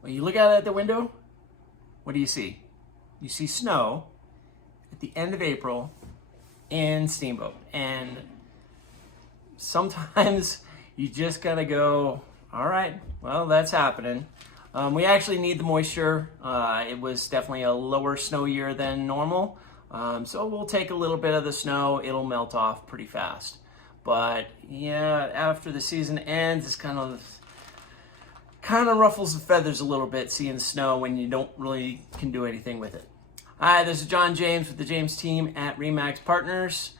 When you look out at the window, what do you see? You see snow at the end of April in Steamboat. And sometimes you just gotta go, all right, well, that's happening. We actually need the moisture. It was definitely a lower snow year than normal. So we'll take a little bit of the snow. It'll melt off pretty fast. But yeah, after the season ends, it's kind of ruffles the feathers a little bit seeing snow when you don't really can do anything with it. Hi, this is John James with the James team at RE/MAX Partners.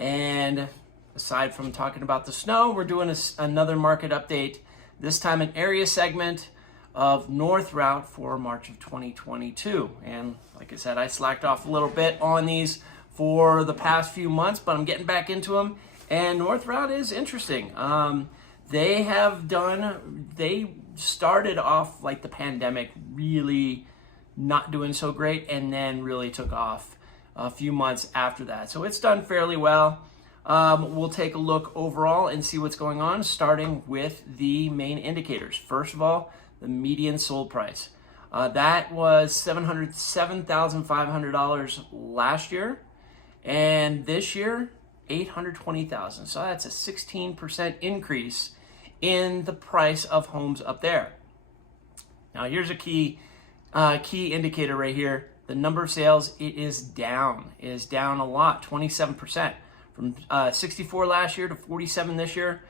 And aside from talking about the snow, we're doing another market update, this time an area segment of North Routt for March of 2022. And like I said, I slacked off a little bit on these for the past few months, but I'm getting back into them. And North Routt is interesting. They started off like the pandemic really not doing so great, and then really took off a few months after that. So it's done fairly well. We'll take a look overall and see what's going on, starting with the main indicators. First of all, the median sold price. That was $707,500 last year, and this year, $820,000. So that's a 16% increase in the price of homes up there. Now here's a key indicator right here. The number of sales, it is down a lot, 27%, from 64 last year to 47 this year.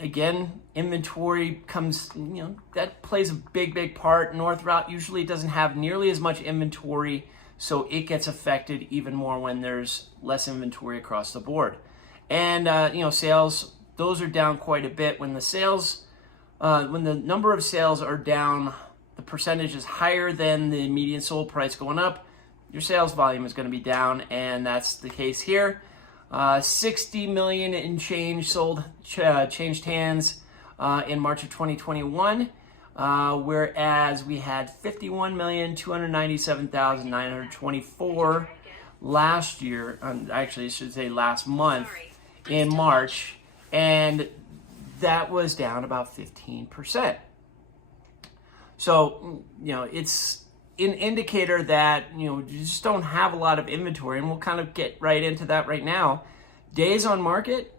Again, inventory comes, that plays a big part. North Routt usually doesn't have nearly as much inventory, so it gets affected even more when there's less inventory across the board. And sales, those are down quite a bit. When the number of sales are down, the percentage is higher than the median sold price going up, your sales volume is going to be down, and that's the case here. 60 million in change sold, changed hands in March of 2021, whereas we had 51,297,924 last year, actually I should say last month in March, and that was down about 15%. So, it's an indicator that, you just don't have a lot of inventory, and we'll kind of get right into that right now. Days on market,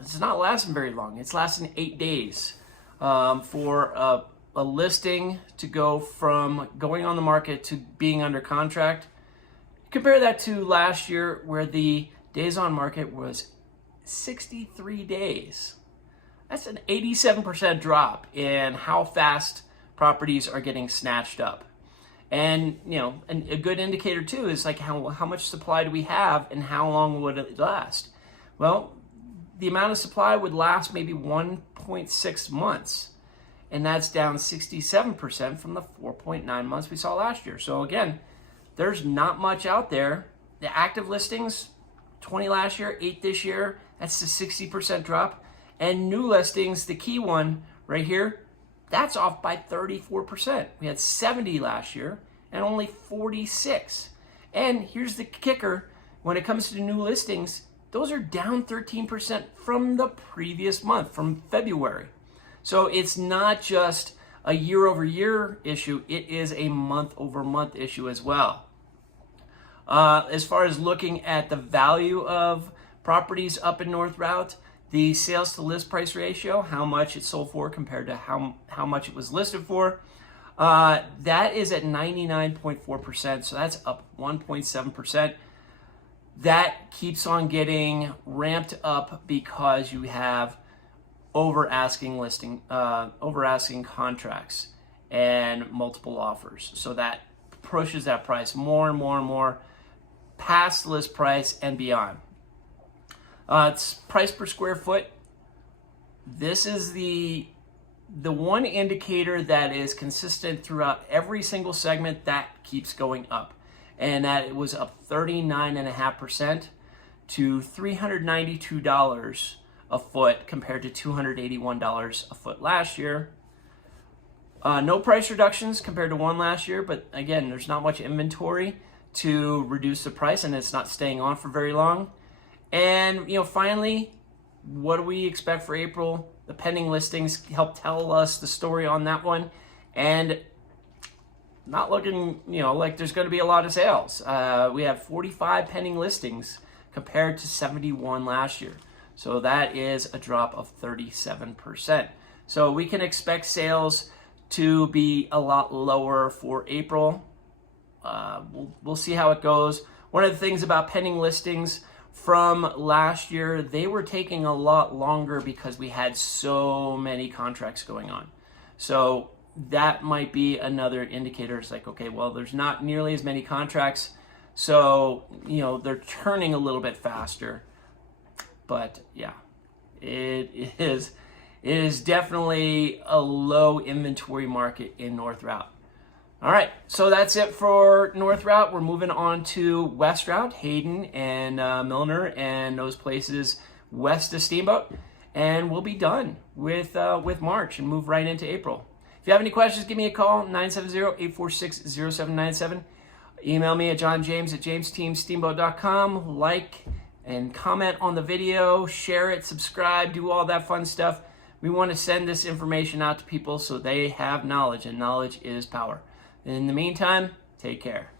it's not lasting very long. It's lasting 8 days for a listing to go from going on the market to being under contract. Compare that to last year, where the days on market was 63 days. That's an 87% drop in how fast properties are getting snatched up. And, and a good indicator too is like how much supply do we have and how long would it last? Well, the amount of supply would last maybe 1.6 months. And that's down 67% from the 4.9 months we saw last year. So again, there's not much out there. The active listings, 20 last year, 8 this year. That's a 60% drop. And new listings, the key one right here, that's off by 34%. We had 70 last year and only 46. And here's the kicker. When it comes to new listings, those are down 13% from the previous month, from February. So it's not just a year-over-year issue, it is a month-over-month issue as well. As far as looking at the value of properties up in North Routt, the sales to list price ratio, how much it sold for compared to how much it was listed for, that is at 99.4%, so that's up 1.7%. That keeps on getting ramped up because you have over asking contracts and multiple offers. So that pushes that price more and more and more past list price and beyond. It's price per square foot. This is the one indicator that is consistent throughout every single segment that keeps going up. And that it was up 39.5% to $392 a foot compared to $281 a foot last year. No price reductions compared to one last year, but again, there's not much inventory to reduce the price, and it's not staying on for very long. And finally, what do we expect for April? The pending listings help tell us the story on that one. and not looking, like there's going to be a lot of sales. We have 45 pending listings compared to 71 last year. So that is a drop of 37%. So we can expect sales to be a lot lower for April. We'll see how it goes. One of the things about pending listings from last year, they were taking a lot longer because we had so many contracts going on. So that might be another indicator. It's like, okay, well, there's not nearly as many contracts, so they're turning a little bit faster. But yeah, it is definitely a low inventory market in North Routt. All right, so that's it for North Routt. We're moving on to West Routt, Hayden and Milner and those places west of Steamboat, and we'll be done with March and move right into April. If you have any questions, give me a call, 970-846-0797. Email me at johnjames@jamesteamsteamboat.com. Like and comment on the video, share it, subscribe, do all that fun stuff. We want to send this information out to people so they have knowledge, and knowledge is power. In the meantime, take care.